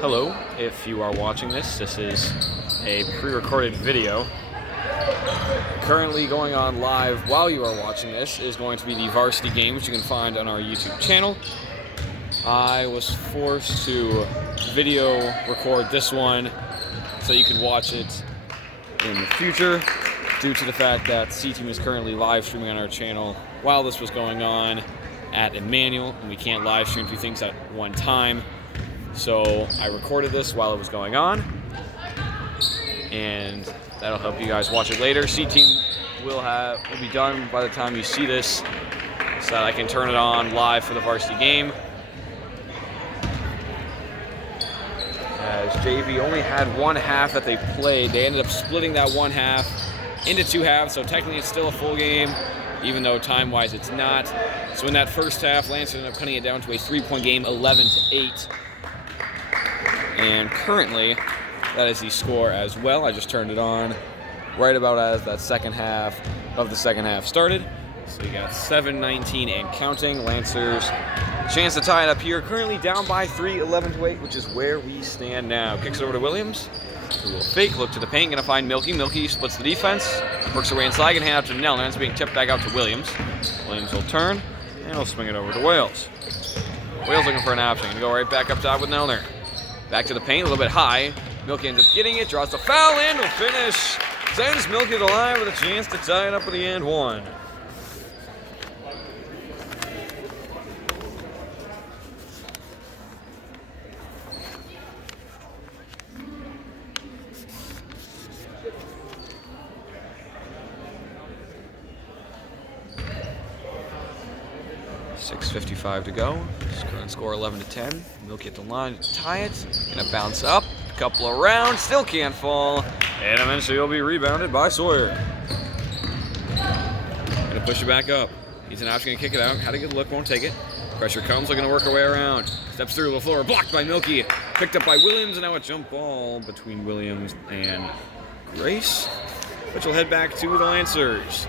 Hello, if you are watching this is a pre-recorded video. Currently going on live while you are watching this is going to be the varsity game, which you can find on our YouTube channel. I was forced to video record this one so you could watch it in the future due to the fact that C-Team is currently live streaming on our channel while this was going on at Immanuel, and we can't live stream two things at one time. So I recorded this while it was going on, and that'll help you guys watch it later. C-Team will be done by the time you see this, so that I can turn it on live for the varsity game. As JV only had one half that they played, they ended up splitting that one half into two halves, so technically it's still a full game, even though time-wise it's not. So in that first half, Lance ended up cutting it down to a 3-point game, 11-8. And currently, that is the score as well. I just turned it on right about as that second half of the second half started. So you got 7-19 and counting. Lancers, chance to tie it up here. Currently down by 3, 11-8, which is where we stand now. Kicks it over to Williams, who will fake, look to the paint, gonna find Milky. Milky splits the defense, works her way inside, and hand out to Nell. It's being tipped back out to Williams. Williams will turn, and he'll swing it over to Wales. Wales looking for an option. Gonna go right back up top with Nelner. Back to the paint, a little bit high. Milky ends up getting it, draws the foul, and will finish. Sends Milky to the line with a chance to tie it up with the and one. .55 to go. Current score 11-10. Milky at the line to tie it. Gonna bounce up. A couple of rounds. Still can't fall. And eventually it'll be rebounded by Sawyer. Gonna push it back up. He's an option. Gonna kick it out. Had a good look. Won't take it. Pressure comes. Looking to work her way around. Steps through the floor. Blocked by Milky. Picked up by Williams. And now a jump ball between Williams and Grace, which will head back to the Lancers.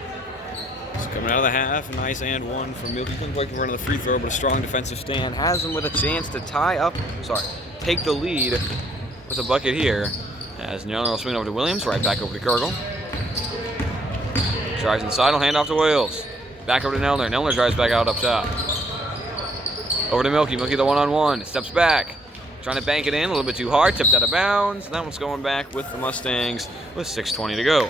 Coming out of the half, a nice and one from Milky. Couldn't quite run of the free throw, but a strong defensive stand has him with a chance to take the lead with a bucket here. As Nelner will swing over to Williams, right back over to Gurgle. Drives inside, will hand off to Wales. Back over to Nelner. Nelner drives back out up top. Over to Milky. Milky the one-on-one. Steps back. Trying to bank it in, a little bit too hard. Tipped out of bounds. That one's going back with the Mustangs with 6:20 to go.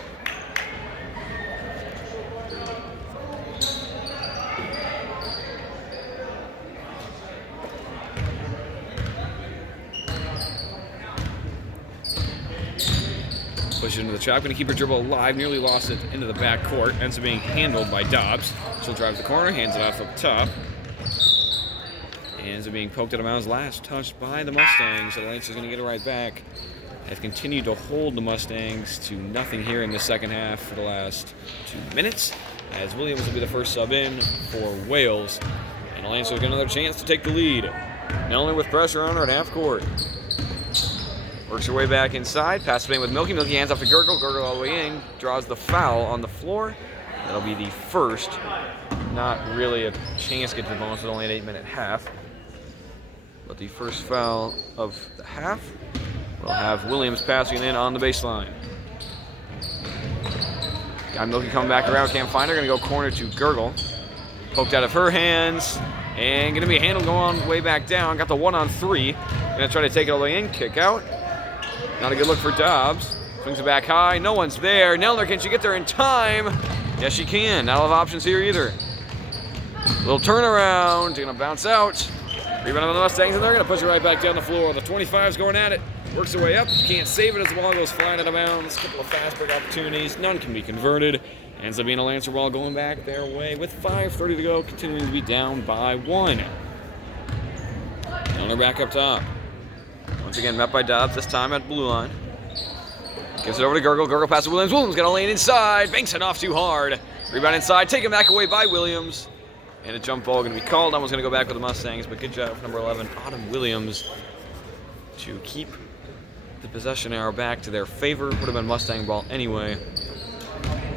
Push it into the trap, going to keep her dribble alive, nearly lost it into the back court, ends up being handled by Dobbs. She'll drive the corner, hands it off up top. Ends up being poked out of bounds, last touched by the Mustangs, so the Lancers are going to get it right back. They've continued to hold the Mustangs to nothing here in the second half for the last 2 minutes, as Williams will be the first sub in for Wales, and the Lancers get another chance to take the lead. Nelner with pressure on her at half court. Works her way back inside, passes it with Milky. Milky hands off to Gurgle. Gurgle all the way in, draws the foul on the floor. That'll be the first. Not really a chance to get to the bonus with only an 8-minute half. But the first foul of the half will have Williams passing it in on the baseline. Got Milky coming back around, can't find her. Gonna go corner to Gurgle. Poked out of her hands. And gonna be a handle going way back down. Got the 1-on-3. Gonna try to take it all the way in, kick out. Not a good look for Dobbs. Swings it back high. No one's there. Nelner, can she get there in time? Yes, she can. Not a lot of options here either. Little turnaround. Gonna bounce out. Rebound on the Mustangs, and they're gonna push it right back down the floor. The 25's going at it. Works her way up. Can't save it as the ball goes flying out of bounds. A couple of fast break opportunities. None can be converted. Ends up being a Lancer ball going back their way with 5:30 to go. Continuing to be down by 1. Nelner back up top. Once again, met by Dobbs, this time at blue line. Gives it over to Gurgle. Gurgle passes to Williams. Williams got a lane inside. Banks it off too hard. Rebound inside. Taken back away by Williams. And a jump ball going to be called. That one's going to go back with the Mustangs, but good job for number 11, Autumn Williams, to keep the possession arrow back to their favor. Would have been Mustang ball anyway.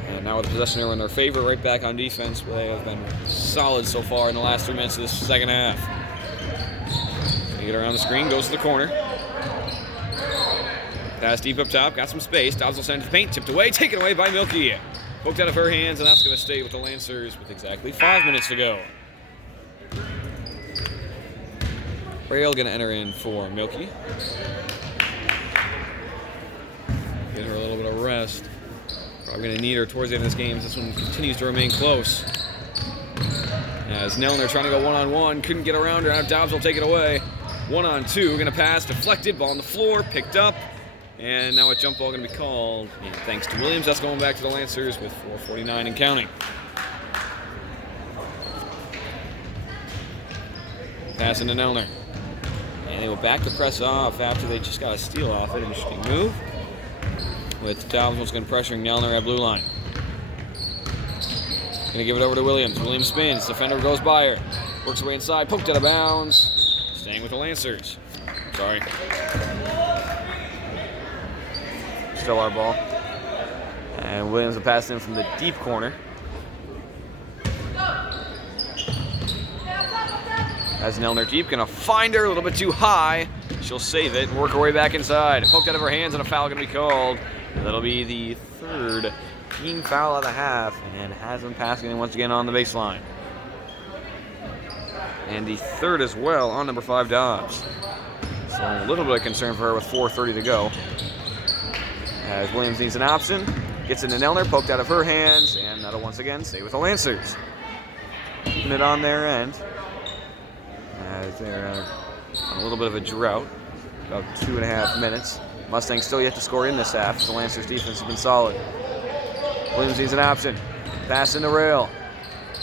And now with the possession arrow in their favor, right back on defense, where they have been solid so far in the last 3 minutes of this second half. They get around the screen, goes to the corner. Pass deep up top, got some space. Dobbs will send it to the paint, tipped away, taken away by Milky. Poked out of her hands, and that's going to stay with the Lancers with exactly 5 minutes to go. Rail going to enter in for Milky. Get her a little bit of rest. Probably going to need her towards the end of this game as this one continues to remain close. As Nelner trying to go one-on-one, couldn't get around her. Now Dobbs will take it away. 1-on-2, going to pass, deflected, ball on the floor, picked up. And now a jump ball going to be called. And thanks to Williams, that's going back to the Lancers with 4:49 and counting. Pass into Nelner. And they will back the press off after they just got a steal off it. Interesting move. With Dobbs going to pressure Nelner at blue line. Going to give it over to Williams. Williams spins. Defender goes by her. Works her way inside. Poked out of bounds. Staying with the Lancers. Sorry. Still our ball. And Williams will pass in from the deep corner. As Nelner deep, gonna find her a little bit too high. She'll save it and work her way back inside. Poked out of her hands and a foul gonna be called. And that'll be the third team foul of the half, and has them passing it once again on the baseline. And the third as well on number 5, Dobbs. So a little bit of concern for her with 4:30 to go. As Williams needs an option, gets into Nelner, poked out of her hands, and that'll once again stay with the Lancers. Keeping it on their end. As they're on a little bit of a drought, about 2.5 minutes. Mustangs still yet to score in this half. The Lancers defense has been solid. Williams needs an option. Pass in the rail.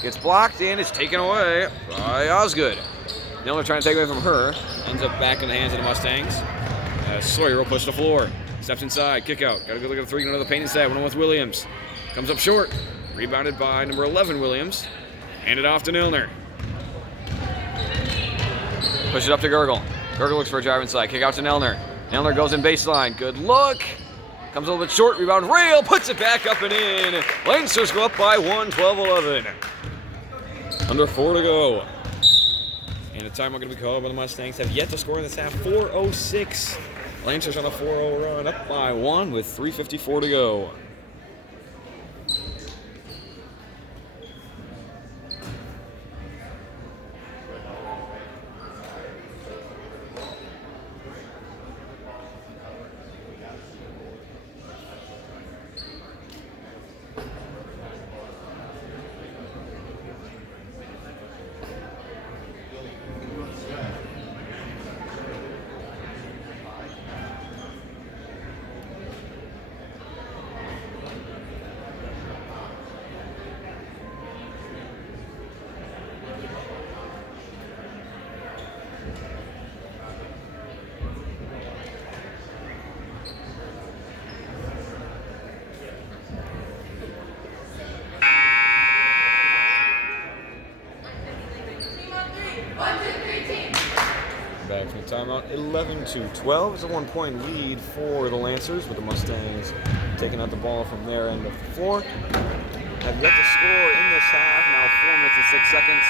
Gets blocked and it's taken away by Osgood. Nelner trying to take away from her. Ends up back in the hands of the Mustangs. Sawyer will push the floor. Steps inside, kick out. Got a good look at the three, another paint inside. One with Williams. Comes up short. Rebounded by number 11, Williams. Handed off to Nelner. Push it up to Gurgle. Gurgle looks for a drive inside. Kick out to Nelner. Nelner goes in baseline. Good look. Comes a little bit short. Rebound. Rail puts it back up and in. Lancers go up by 1, 12-11. Under 4 to go. And a timeout going to be called by the Mustangs. Have yet to score in this half. 4:06. Lancers on a 4-0 run. Up by 1 with 3:54 to go. Back from the timeout, 11-12. It's a 1-point lead for the Lancers, with the Mustangs taking out the ball from their end of the floor. Have yet to score in this half. Now 4 minutes and 6 seconds.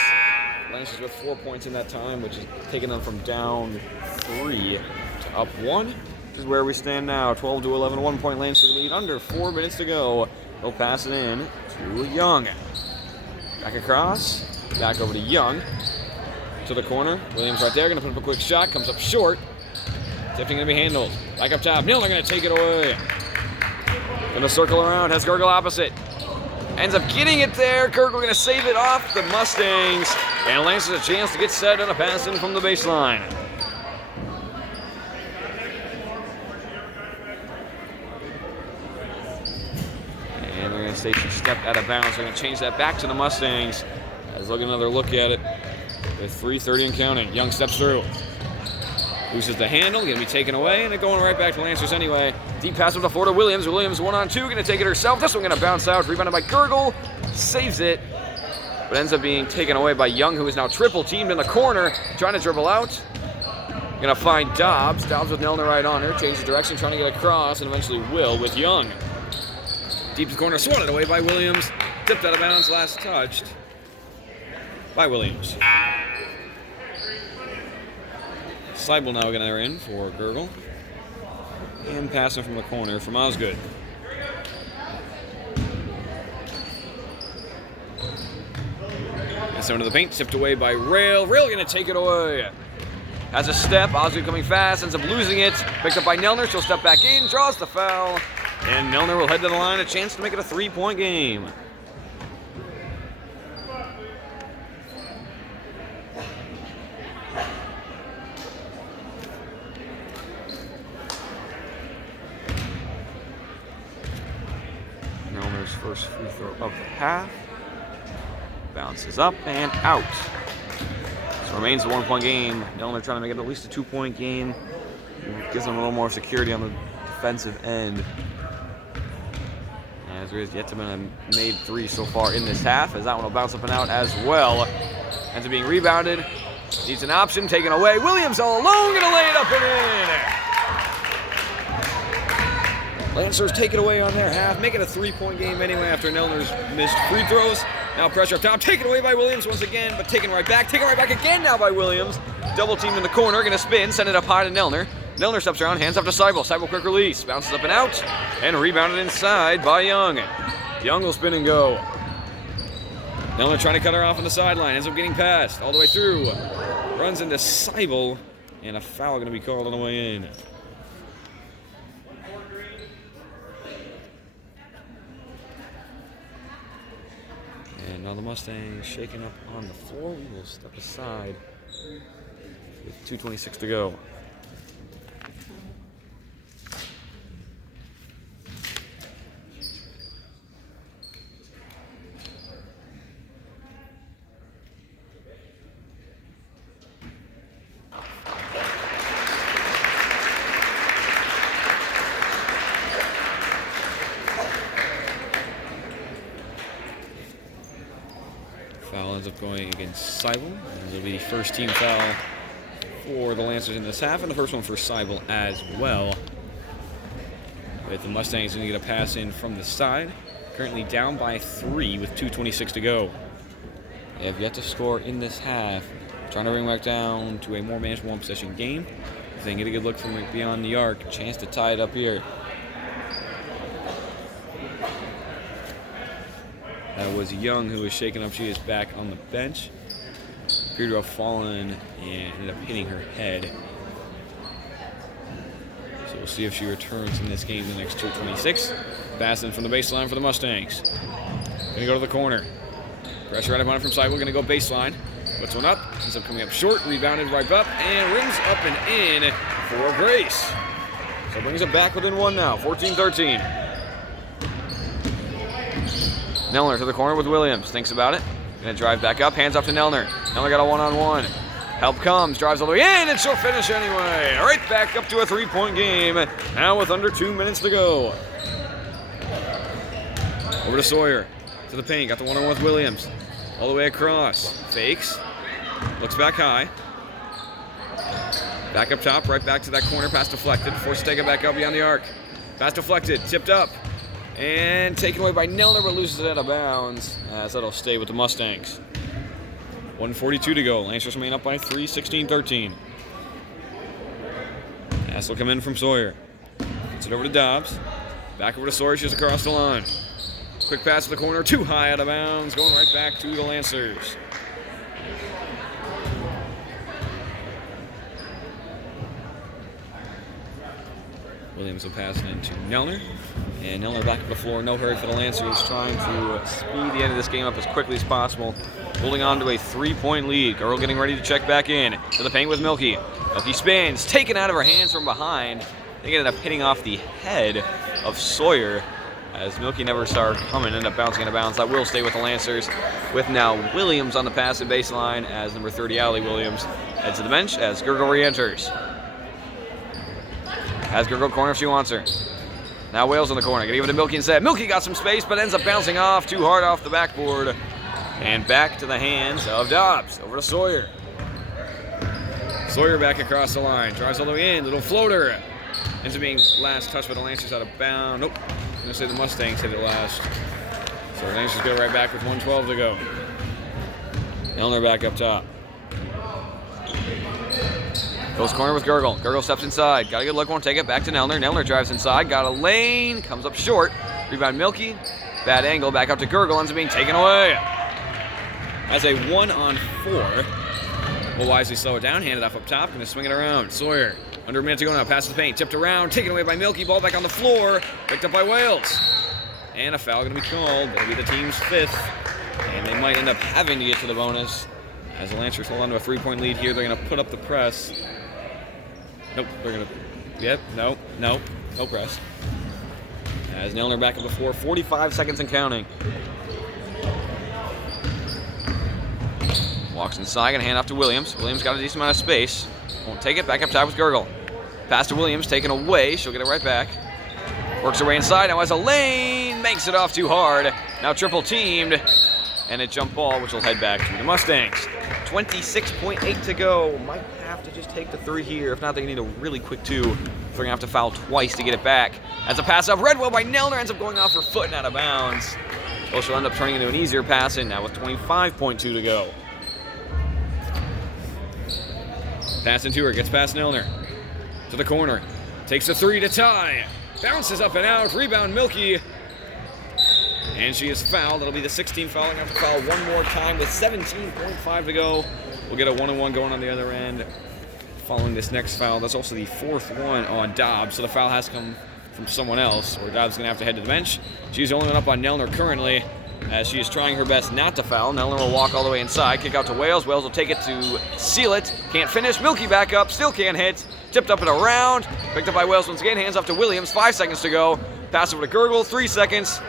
Lancers with 4 points in that time, which is taking them from down 3 to up 1. Which is where we stand now. 12-11, 1-point Lancer lead. Under 4 minutes to go. They'll pass it in to Young. Back across. Back over to Young. To the corner. Williams right there, going to put up a quick shot. Comes up short. Tipping going to be handled. Back up top. Nelner going to take it away. Going to circle around. Has Gurgle opposite. Ends up getting it there. Gurgle going to save it off the Mustangs. And Lancers a chance to get set on a pass in from the baseline. And they're going to say she stepped out of bounds. They're going to change that back to the Mustangs. Let's look another look at it. With 3:30 and counting. Young steps through. Loses the handle. Going to be taken away. And they're going right back to Lancers anyway. Deep pass up the floor to Williams. Williams 1-on-2. Going to take it herself. This one going to bounce out. Rebounded by Gurgle. Saves it. But ends up being taken away by Young, who is now triple teamed in the corner. Trying to dribble out. Going to find Dobbs. Dobbs with Nelner right on her. Changes direction. Trying to get across. And eventually will with Young. Deep to the corner. Swatted away by Williams. Tipped out of bounds. Last touched by Williams. Seibel now going to enter in for Gurgle. And passing from the corner from Osgood. And so into the paint, tipped away by Rail. Rail going to take it away. Has a step, Osgood coming fast, ends up losing it. Picked up by Nelner, she'll step back in, draws the foul. And Nelner will head to the line, a chance to make it a 3-point game. Nelner's first free throw of the half. Bounces up and out. So remains a 1-point game. Nelner trying to make it at least a 2-point game. Gives them a little more security on the defensive end. As there is yet to be a made 3 so far in this half, as that one will bounce up and out as well. Ends up being rebounded. Needs an option, taken away. Williams all alone, gonna lay it up and in. Lancers take it away on their half, make it a 3-point game anyway after Nelner's missed free throws. Now pressure up top, taken away by Williams once again, but taken right back again now by Williams. Double teamed in the corner, gonna spin, send it up high to Nelner. Nelner steps around, hands up to Seibel. Seibel quick release, bounces up and out, and rebounded inside by Young. Young will spin and go. Nelner trying to cut her off on the sideline, ends up getting past all the way through. Runs into Seibel, and a foul going to be called on the way in. And now the Mustangs shaking up on the floor. We will step aside with 2:26 to go. Foul ends up going against Seibel. It'll be the first team foul for the Lancers in this half, and the first one for Seibel as well. With the Mustangs going to get a pass in from the side. Currently down by 3 with 2:26 to go. They have yet to score in this half. Trying to bring back down to a more manageable one-possession game. If they can get a good look from beyond the arc, chance to tie it up here. That was Young who was shaken up. She is back on the bench. Appeared to have fallen and ended up hitting her head. So we'll see if she returns in this game in the next 2:26. Passing from the baseline for the Mustangs. Gonna go to the corner. Pressure right up on it from Seibel. Gonna go baseline. Puts one up. Ends up coming up short. Rebounded right up and rings up and in for Grace. So brings it back within 1 now. 14-13. Nelner to the corner with Williams. Thinks about it. Gonna drive back up. Hands off to Nelner. Nelner got a 1-on-1. Help comes. Drives all the way in, and she'll finish anyway. Right back up to a 3-point game. Now with under 2 minutes to go. Over to Sawyer. To the paint. Got the 1-on-1 with Williams. All the way across. Fakes. Looks back high. Back up top. Right back to that corner. Pass deflected. Forced to take it back up beyond the arc. Pass deflected. Tipped up. And taken away by Nelner, but loses it out of bounds, as that'll stay with the Mustangs. 1:42 to go. Lancers remain up by 3, 16-13. Pass will come in from Sawyer. Gets it over to Dobbs. Back over to Sawyer. She's across the line. Quick pass to the corner. Too high out of bounds. Going right back to the Lancers. Williams will pass it into Nelner. And Nelner back to the floor. No hurry for the Lancers. Trying to speed the end of this game up as quickly as possible. Holding on to a 3-point lead. Girl getting ready to check back in. To the paint with Milky. Milky spins. Taken out of her hands from behind. They ended up hitting off the head of Sawyer. As Milky never started coming. Ended up bouncing out of bounds. That will stay with the Lancers. With now Williams on the passive baseline. As number 30, Allie Williams heads to the bench. As Gergel re-enters. Has Gergel corner if she wants her. Now Wales on the corner. Gonna give it to Milky instead. Milky got some space, but ends up bouncing off too hard off the backboard. And back to the hands of Dobbs. Over to Sawyer. Sawyer back across the line. Drives all the way in. Little floater. Ends up being last touch, but the Lancers out of bounds. Nope. I'm gonna say the Mustangs hit it last. So the Lancers go right back with 1:12 to go. Nelner back up top. Goes corner with Gurgle. Gurgle steps inside. Got a good look, won't take it. Back to Nelner. Nelner drives inside. Got a lane. Comes up short. Rebound Milky. Bad angle. Back out to Gurgle. Ends up being taken away. As a 1-on-4. We'll wisely slow it down. Hand it off up top. Going to swing it around. Sawyer. Under a minute to go now. Passes the paint. Tipped around. Taken away by Milky. Ball back on the floor. Picked up by Wales. And a foul going to be called. That'll be the team's 5th. And they might end up having to get to the bonus. As the Lancers hold on to a 3-point lead here, they're going to put up the press. Nope, they're going to... Yep, no press. As Nelner back up the floor, 45 seconds and counting. Walks inside, going to hand off to Williams. Williams got a decent amount of space. Won't take it, back up top with Gurgle. Pass to Williams, taken away. She'll get it right back. Works her way inside, now has a lane. Makes it off too hard. Now triple teamed. And a jump ball, which will head back to the Mustangs. 26.8 to go. Might have to just take the 3 here. If not, they need a really quick 2. They're going to have to foul twice to get it back. As a pass up Redwell by Nelner ends up going off her foot and out of bounds. Well, she'll end up turning into an easier pass in now with 25.2 to go. Pass into her, gets past Nelner. To the corner. Takes the 3 to tie. Bounces up and out. Rebound Milky. And she is fouled. That'll be the 16th foul. Going to have to foul one more time with 17.5 to go. We'll get a 1-on-1 going on the other end. Following this next foul, that's also the 4th one on Dobbs. So the foul has to come from someone else, or Dobbs is going to have to head to the bench. She's the only one up on Nelner currently, as she is trying her best not to foul. Nelner will walk all the way inside. Kick out to Wales. Wales will take it to seal it. Can't finish. Milky back up. Still can't hit. Tipped up and around. Picked up by Wales once again. Hands off to Williams. 5 seconds to go. Pass over to Gurgle. 3 seconds.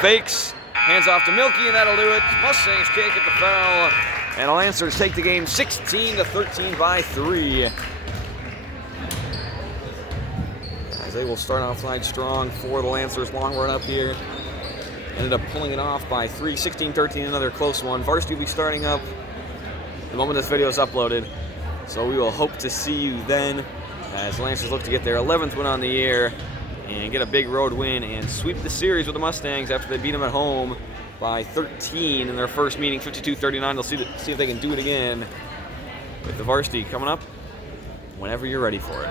Fakes, hands off to Milky, and that'll do it. Mustangs can't get the foul, and the Lancers take the game 16-13 by 3. As they will start off night strong for the Lancers. Long run up here. Ended up pulling it off by 3, 16-13, another close one. Varsity will be starting up the moment this video is uploaded, so we will hope to see you then as the Lancers look to get their 11th win on the year and get a big road win and sweep the series with the Mustangs after they beat them at home by 13 in their first meeting, 52-39. They'll see if they can do it again with the Varsity coming up whenever you're ready for it.